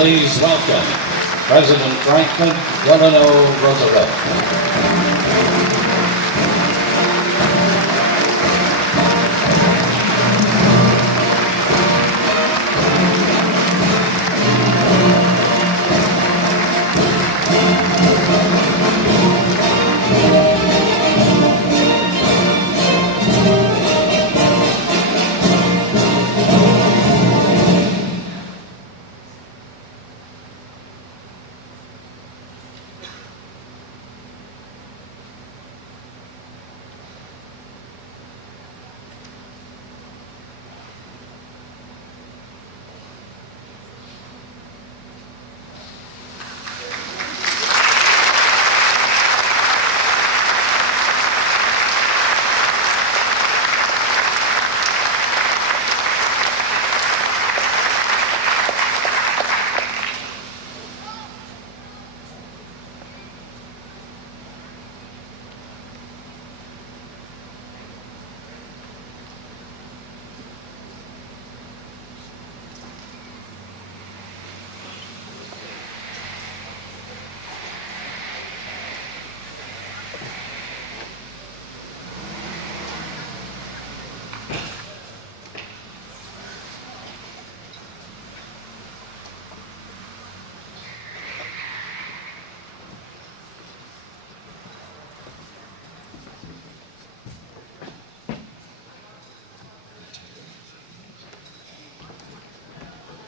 Please welcome President Franklin Delano Roosevelt.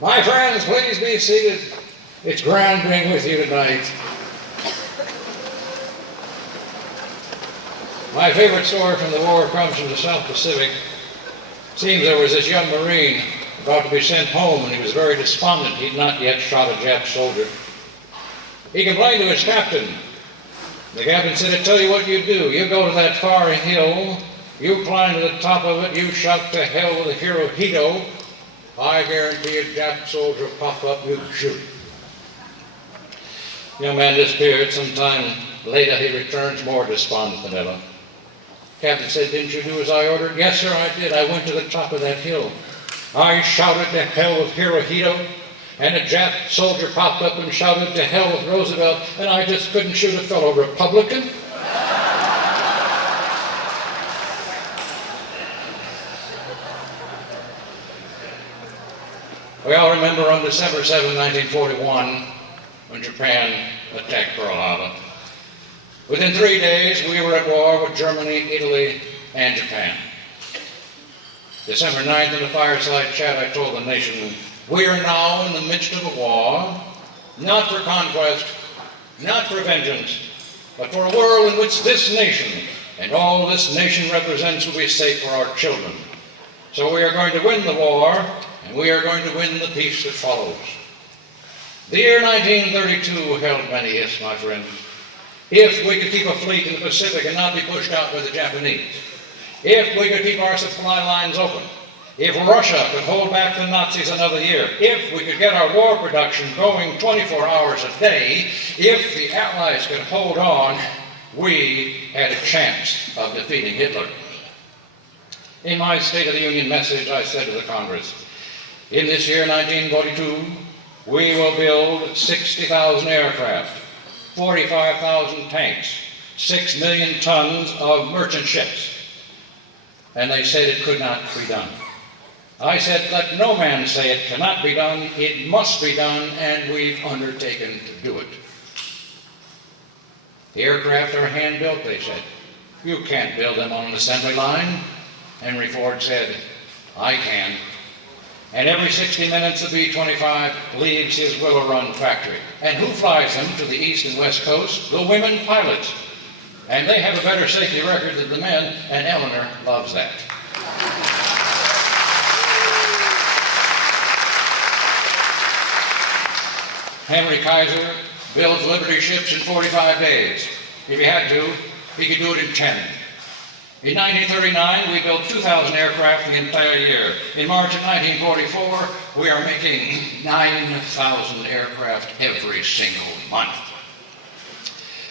My friends, please be seated. It's grand being with you tonight. My favorite story from the war comes from the South Pacific. It seems there was this young Marine about to be sent home, and he was very despondent. He'd not yet shot a Jap soldier. He complained to his captain. The captain said, "I tell you what you do. You go to that far hill, you climb to the top of it, you shout to hell with a Hirohito. I guarantee a Jap soldier will pop up, you shoot." The young man disappeared. Sometime later he returns more despondent than ever. Captain said, "Didn't you do as I ordered?" "Yes, sir, I did. I went to the top of that hill. I shouted to hell with Hirohito, and a Jap soldier popped up and shouted to hell with Roosevelt, and I just couldn't shoot a fellow Republican." We all remember on December 7, 1941, when Japan attacked Pearl Harbor. Within 3 days, we were at war with Germany, Italy, and Japan. December 9th, in a fireside chat, I told the nation, we are now in the midst of a war, not for conquest, not for vengeance, but for a world in which this nation and all this nation represents will be safe for our children. So we are going to win the war, and we are going to win the peace that follows. The year 1932 held many ifs, my friends. If we could keep a fleet in the Pacific and not be pushed out by the Japanese, if we could keep our supply lines open, if Russia could hold back the Nazis another year, if we could get our war production going 24 hours a day, if the Allies could hold on, we had a chance of defeating Hitler. In my State of the Union message, I said to the Congress, in this year, 1942, we will build 60,000 aircraft, 45,000 tanks, 6 million tons of merchant ships. And they said it could not be done. I said, let no man say it cannot be done, it must be done, and we've undertaken to do it. The aircraft are hand-built, they said. You can't build them on an assembly line. Henry Ford said, I can. And every 60 minutes, the B-25 leaves his Willow Run factory. And who flies them to the east and west coast? The women pilots. And they have a better safety record than the men, and Eleanor loves that. Henry Kaiser builds Liberty ships in 45 days. If he had to, he could do it in 10. In 1939, we built 2,000 aircraft the entire year. In March of 1944, we are making 9,000 aircraft every single month.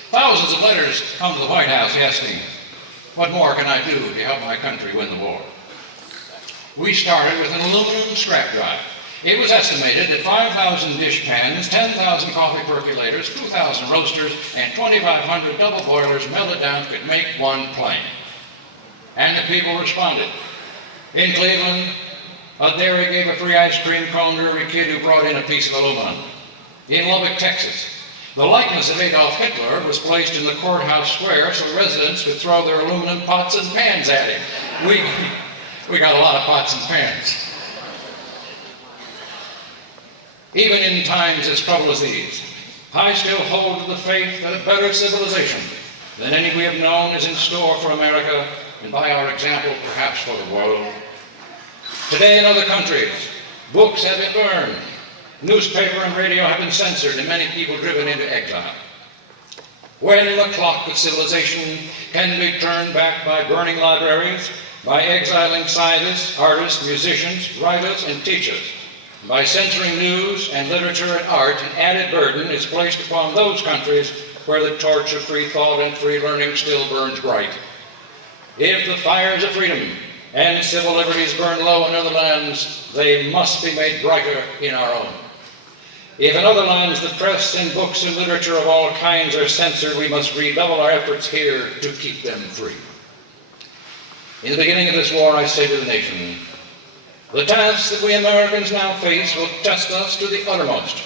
Thousands of letters come to the White House asking, what more can I do to help my country win the war? We started with an aluminum scrap drive. It was estimated that 5,000 dish pans, 10,000 coffee percolators, 2,000 roasters, and 2,500 double boilers melted down could make one plane. And the people responded. In Cleveland, a dairy gave a free ice cream cone to every kid who brought in a piece of aluminum. In Lubbock, Texas, the likeness of Adolf Hitler was placed in the courthouse square so residents could throw their aluminum pots and pans at him. We got a lot of pots and pans. Even in times as troubled as these, I still hold to the faith that a better civilization than any we have known is in store for America, and by our example, perhaps for the world. Today in other countries, books have been burned, newspaper and radio have been censored, and many people driven into exile. When the clock of civilization can be turned back by burning libraries, by exiling scientists, artists, musicians, writers, and teachers, by censoring news and literature and art, an added burden is placed upon those countries where the torch of free thought and free learning still burns bright. If the fires of freedom and civil liberties burn low in other lands, they must be made brighter in our own. If in other lands the press and books and literature of all kinds are censored, we must redouble our efforts here to keep them free. In the beginning of this war, I say to the nation, the task that we Americans now face will test us to the uttermost.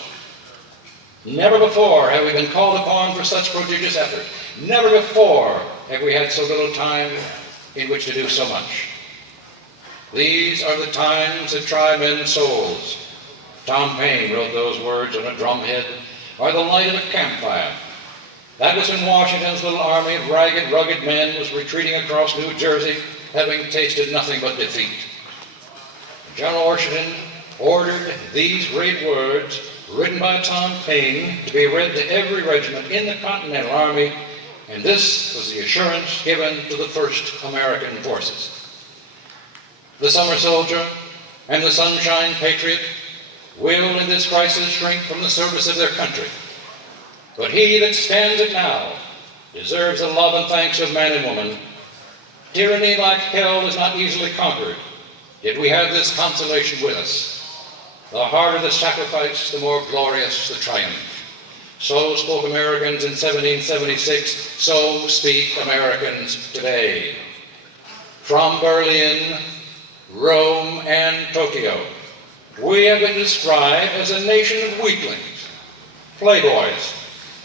Never before have we been called upon for such prodigious effort. Never before have we had so little time in which to do so much. These are the times that try men's souls. Tom Paine wrote those words on a drumhead, or the light of a campfire. That was when Washington's little army of ragged, rugged men was retreating across New Jersey, having tasted nothing but defeat. General Washington ordered these great words, written by Tom Paine, to be read to every regiment in the Continental Army, and this was the assurance given to the first American forces. The summer soldier and the sunshine patriot will in this crisis shrink from the service of their country. But he that stands it now deserves the love and thanks of man and woman. Tyranny like hell is not easily conquered, yet we have this consolation with us. The harder the sacrifice, the more glorious the triumph. So spoke Americans in 1776, so speak Americans today. From Berlin, Rome, and Tokyo, we have been described as a nation of weaklings, playboys,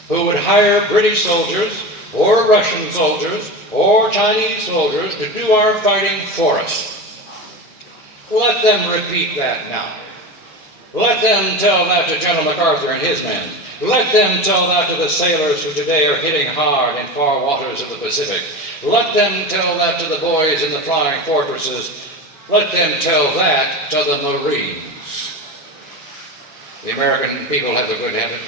who would hire British soldiers, or Russian soldiers, or Chinese soldiers to do our fighting for us. Let them repeat that now. Let them tell that to General MacArthur and his men. Let them tell that to the sailors who today are hitting hard in far waters of the Pacific. Let them tell that to the boys in the flying fortresses. Let them tell that to the Marines. The American people have a good habit.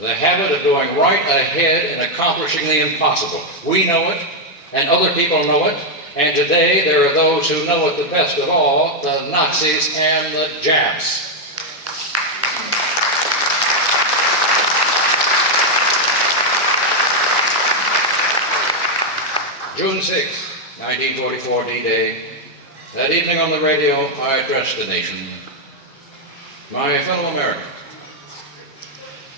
The habit of going right ahead and accomplishing the impossible. We know it, and other people know it, and today there are those who know it the best of all, the Nazis and the Japs. June 6, 1944, D-Day. That evening on the radio, I addressed the nation. My fellow Americans,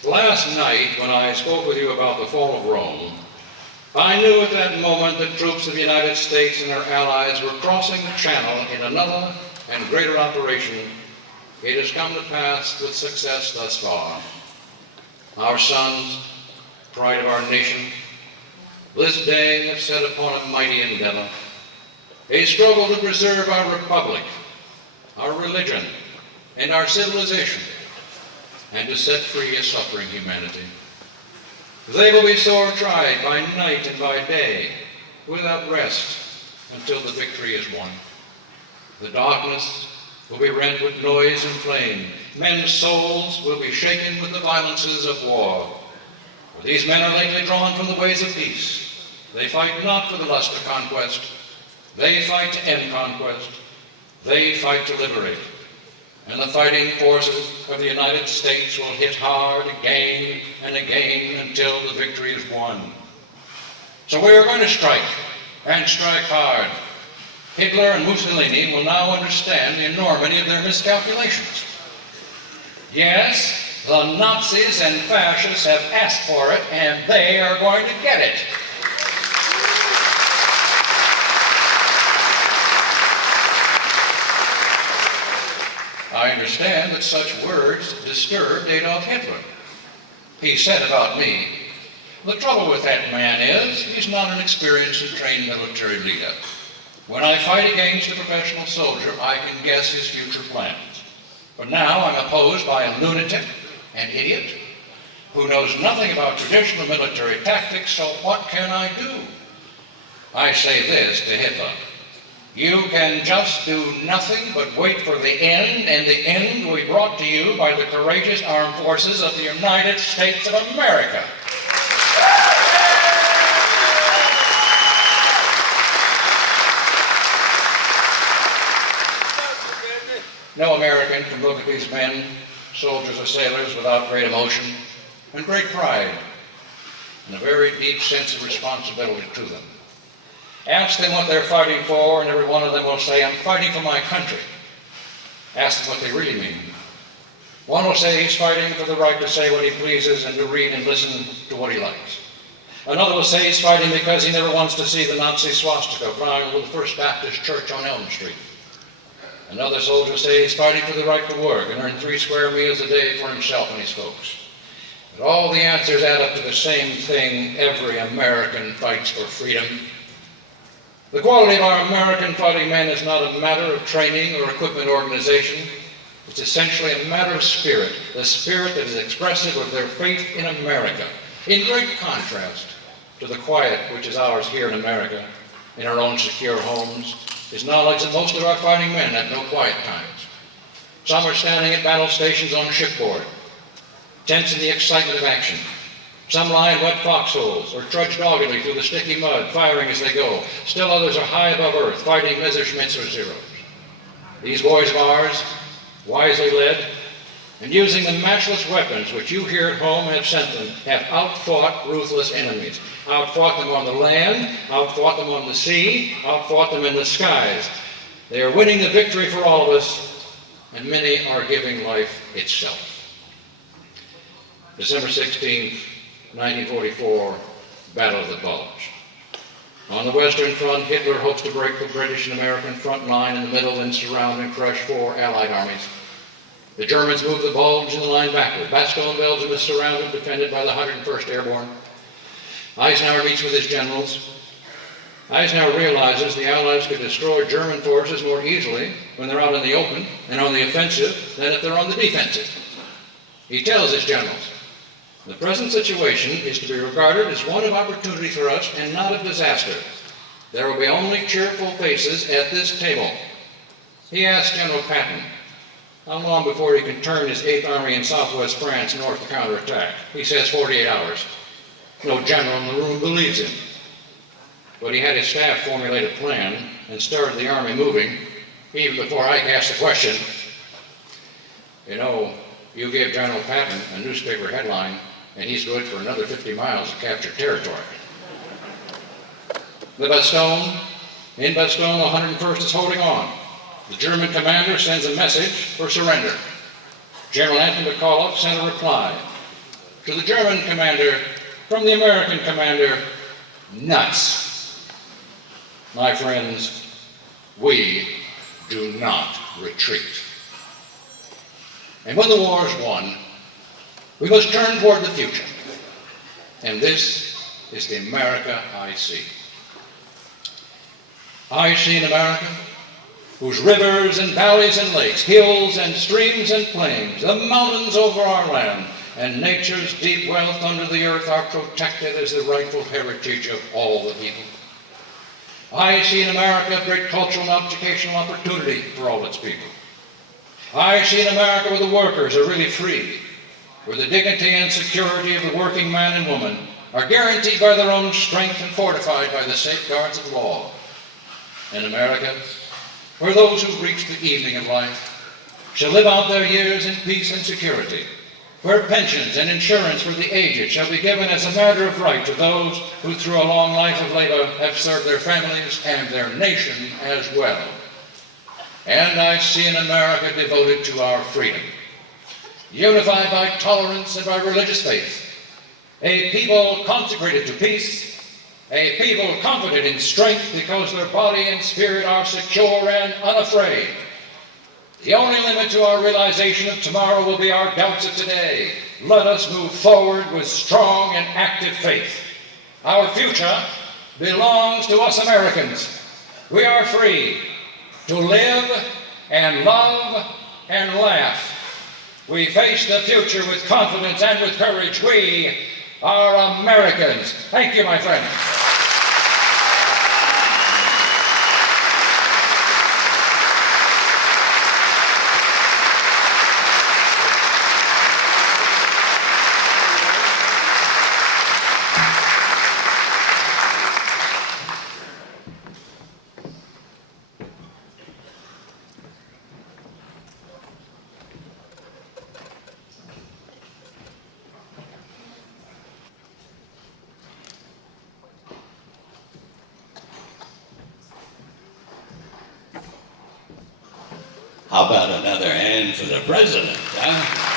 last night when I spoke with you about the fall of Rome, I knew at that moment that troops of the United States and our allies were crossing the channel in another and greater operation. It has come to pass with success thus far. Our sons, pride of our nation, this day have set upon a mighty endeavor, a struggle to preserve our republic, our religion, and our civilization, and to set free a suffering humanity. They will be sore tried by night and by day, without rest, until the victory is won. The darkness will be rent with noise and flame. Men's souls will be shaken with the violences of war. For these men are lately drawn from the ways of peace. They fight not for the lust of conquest. They fight to end conquest. They fight to liberate. And the fighting forces of the United States will hit hard again and again until the victory is won. So we are going to strike, and strike hard. Hitler and Mussolini will now understand the enormity of their miscalculations. Yes, the Nazis and fascists have asked for it, and they are going to get it. I understand that such words disturbed Adolf Hitler. He said about me, "The trouble with that man is he's not an experienced and trained military leader. When I fight against a professional soldier, I can guess his future plans. But now I'm opposed by a lunatic, an idiot, who knows nothing about traditional military tactics, so what can I do?" I say this to Hitler: you can just do nothing but wait for the end, and the end will be brought to you by the courageous armed forces of the United States of America. No American can look at these men, soldiers or sailors, without great emotion and great pride and a very deep sense of responsibility to them. Ask them what they're fighting for, and every one of them will say, "I'm fighting for my country." Ask them what they really mean. One will say he's fighting for the right to say what he pleases and to read and listen to what he likes. Another will say he's fighting because he never wants to see the Nazi swastika flying over the First Baptist Church on Elm Street. Another soldier will say he's fighting for the right to work and earn 3 square meals a day for himself and his folks. But all the answers add up to the same thing: every American fights for freedom. The quality of our American fighting men is not a matter of training or equipment organization. It's essentially a matter of spirit, the spirit that is expressive of their faith in America, in great contrast to the quiet which is ours here in America, in our own secure homes, is knowledge that most of our fighting men have no quiet times. Some are standing at battle stations on shipboard, tense in the excitement of action. Some lie in wet foxholes or trudge doggedly through the sticky mud, firing as they go. Still others are high above earth, fighting Messerschmitts or Zeros. These boys of ours, wisely led, and using the matchless weapons which you here at home have sent them, have outfought ruthless enemies. Outfought them on the land, outfought them on the sea, outfought them in the skies. They are winning the victory for all of us, and many are giving life itself. December 16th, 1944, Battle of the Bulge. On the Western Front, Hitler hopes to break the British and American front line in the middle and surround and crush 4 Allied armies. The Germans move the Bulge in the line backward. Bastogne, Belgium is surrounded, defended by the 101st Airborne. Eisenhower meets with his generals. Eisenhower realizes the Allies could destroy German forces more easily when they're out in the open and on the offensive than if they're on the defensive. He tells his generals, "The present situation is to be regarded as one of opportunity for us and not of disaster. There will be only cheerful faces at this table." He asked General Patton how long before he can turn his 8th Army in southwest France north to counterattack. He says 48 hours. No general in the room believes him. But he had his staff formulate a plan and started the army moving even before Ike asked the question. "You know, you gave General Patton a newspaper headline, and he's good for another 50 miles of captured territory." In Bastogne, the 101st is holding on. The German commander sends a message for surrender. General Anton McAuliffe sent a reply to the German commander from the American commander: "Nuts." My friends, we do not retreat. And when the war is won, we must turn toward the future. And this is the America I see. I see an America whose rivers and valleys and lakes, hills and streams and plains, the mountains over our land, and nature's deep wealth under the earth are protected as the rightful heritage of all the people. I see in America great cultural and educational opportunity for all its people. I see an America where the workers are really free, where the dignity and security of the working man and woman are guaranteed by their own strength and fortified by the safeguards of law. An America where those who've reached the evening of life shall live out their years in peace and security, where pensions and insurance for the aged shall be given as a matter of right to those who through a long life of labor have served their families and their nation as well. And I see an America devoted to our freedom, unified by tolerance and by religious faith, a people consecrated to peace, a people confident in strength because their body and spirit are secure and unafraid. The only limit to our realization of tomorrow will be our doubts of today. Let us move forward with strong and active faith. Our future belongs to us Americans. We are free to live and love and laugh. We face the future with confidence and with courage. We are Americans. Thank you, my friend. How about another hand for the president, huh?